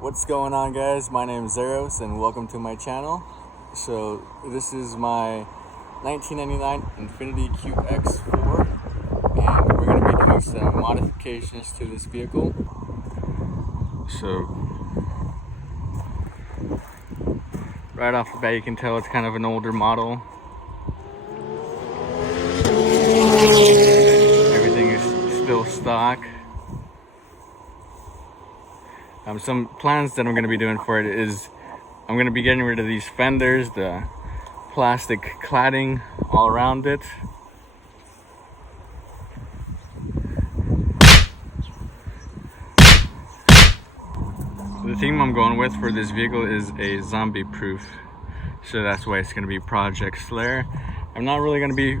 What's going on, guys? My name is Zeros and welcome to my channel. So this is my 1999 Infiniti Qx4 and we're going to be doing some modifications to this vehicle. So right off the bat you can tell it's kind of an older model. Everything is still stock. Some plans that I'm going to be doing for it is I'm going to be getting rid of these fenders, the plastic cladding all around it. The theme I'm going with for this vehicle is a zombie proof, so that's why it's going to be Project Zlayer. I'm not really going to be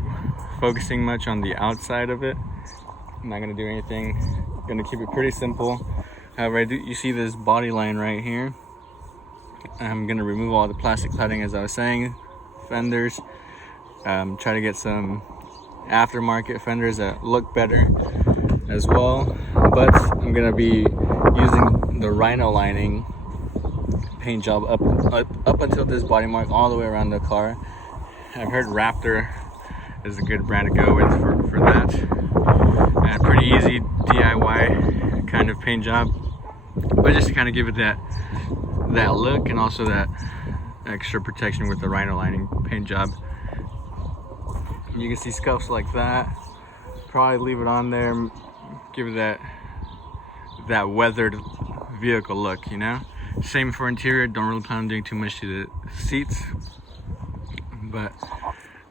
focusing much on the outside of it. I'm not going to do anything. I'm going to keep it pretty simple. However, you see this body line right here. I'm going to remove all the plastic cladding, as I was saying, fenders. Try to get some aftermarket fenders that look better as well. But I'm going to be using the Rhino lining paint job up until this body mark all the way around the car. I've heard Raptor is a good brand to go with for that. And a pretty easy DIY kind of paint job. But just to kind of give it that look and also that extra protection with the Rhino lining paint job. You can see scuffs like that. Probably leave it on there, give it that weathered vehicle look, you know. Same for interior. Don't really plan on doing too much to the seats, but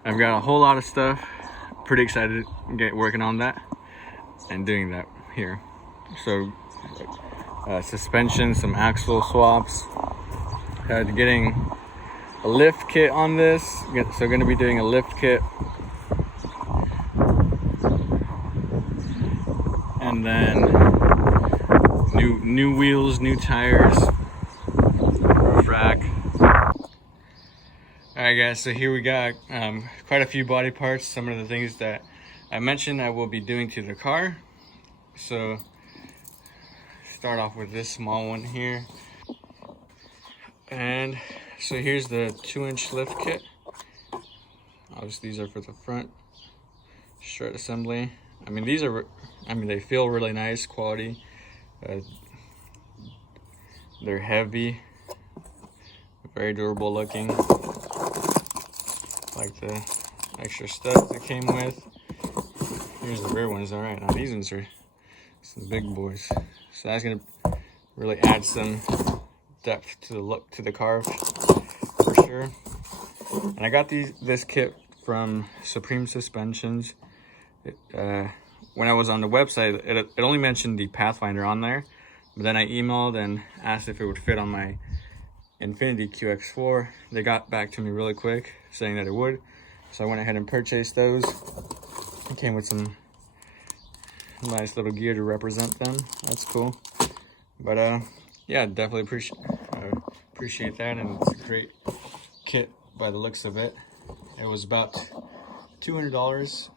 I've got a whole lot of stuff. Pretty excited to get working on that and doing that here. So suspension, some axle swaps, getting a lift kit on this. So going to be doing a lift kit, and then new wheels, new tires, roof rack. Alright guys, so here we got quite a few body parts. Some of the things that I mentioned I will be doing to the car. So start off with this small one here. And so here's the 2-inch lift kit. Obviously these are for the front strut assembly. I mean they feel really nice quality. They're heavy, very durable looking. Like the extra stuff that came with. Here's the rear ones. All right, now these ones are some big boys. So that's gonna really add some depth to the look to the car for sure. And I got this kit from Supreme Suspensions. When I was on the website, it only mentioned the Pathfinder on there, but then I emailed and asked if it would fit on my Infiniti Qx4. They got back to me really quick saying that it would, so I went ahead and purchased those. It came with some nice little gear to represent them. That's cool. But yeah, definitely appreciate that, and it's a great kit by the looks of it. It was about $200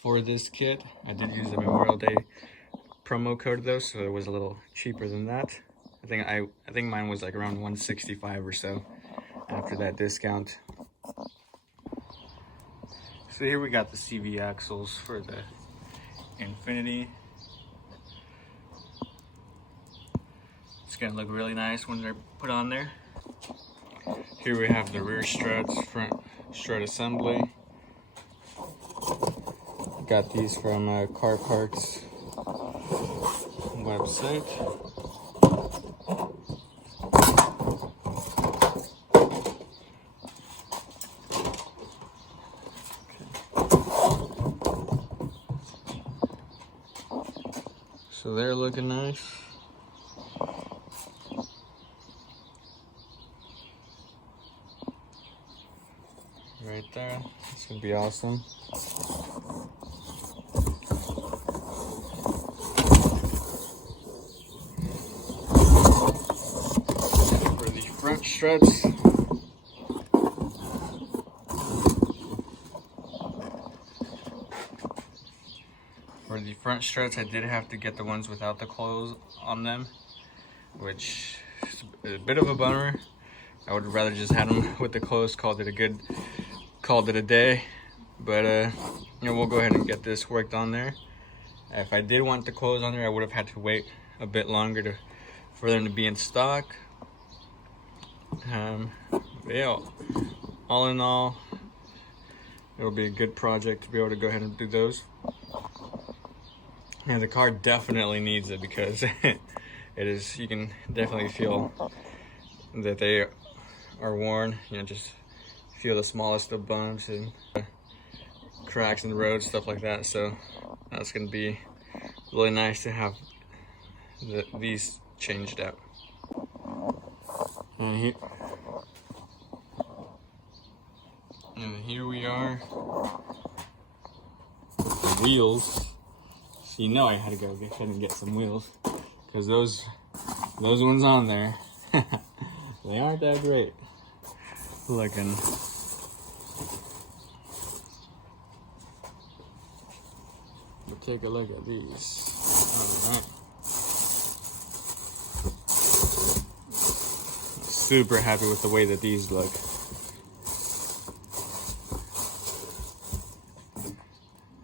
for this kit. I did use the Memorial Day promo code though, so it was a little cheaper than that. I think mine was like around $165 or so after that discount. So here we got the CV axles for the Infiniti. It's gonna look really nice when they're put on there. Here we have the rear struts, front strut assembly. Got these from Car Parts website. So they're looking nice. Right there. It's gonna be awesome. For the front struts, For the front struts, I did have to get the ones without the clothes on them. which is a bit of a bummer. I would have rather just had them with the clothes, called it a day. But you know, we'll go ahead and get this worked on there. If I did want the clothes on there, I would have had to wait a bit longer for them to be in stock. But yeah, all in all, it'll be a good project to be able to go ahead and do those. And the car definitely needs it, because it is, you can definitely feel that they are worn. You know, just feel the smallest of bumps and cracks in the road, stuff like that. So that's going to be really nice to have these changed out. And here we are. The wheels. So you know I had to go ahead and get some wheels, because those ones on there, they aren't that great looking. We'll take a look at these. All right. Super happy with the way that these look.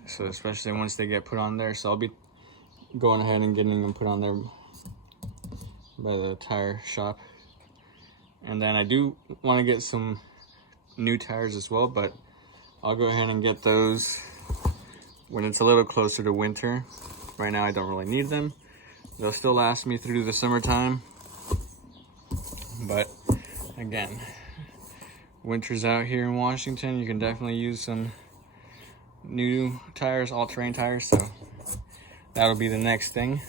So especially once they get put on there, so I'll be going ahead and getting them put on there by the tire shop. And then I do want to get some new tires as well, but I'll go ahead and get those when it's a little closer to winter. Right now I don't really need them. They'll still last me through the summertime. But again, winter's out here in Washington. You can definitely use some new tires, all-terrain tires, so that'll be the next thing.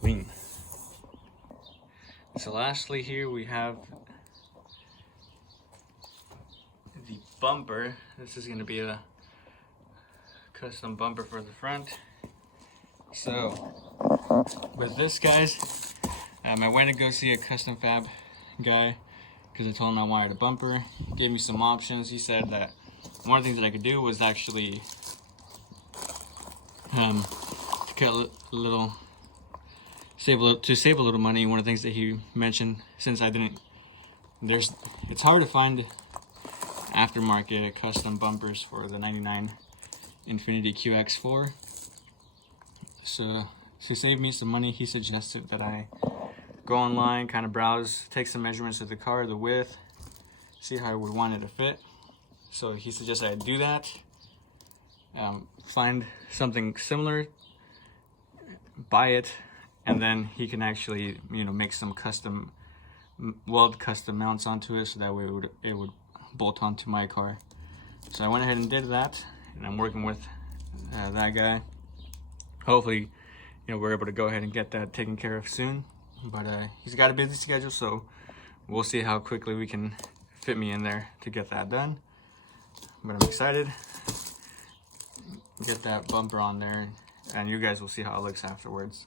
Clean. So lastly, here we have the bumper. This is going to be a custom bumper for the front. So with this, guys, I went to go see a custom fab guy because I told him I wanted a bumper. He gave me some options. He said that one of the things that I could do was actually to cut a little, save a little money. One of the things that he mentioned, since I didn't, it's hard to find aftermarket custom bumpers for the '99 Infiniti Qx4. So to save me some money, he suggested that I go online, kind of browse, take some measurements of the car, the width, see how I would want it to fit. So he suggested I do that, find something similar, buy it, and then he can actually, you know, make some weld custom mounts onto it, so that way it would bolt onto my car. So I went ahead and did that, and I'm working with that guy. Hopefully, you know, we're able to go ahead and get that taken care of soon. But he's got a busy schedule, so we'll see how quickly we can fit me in there to get that done. But I'm excited. Get that bumper on there, and you guys will see how it looks afterwards.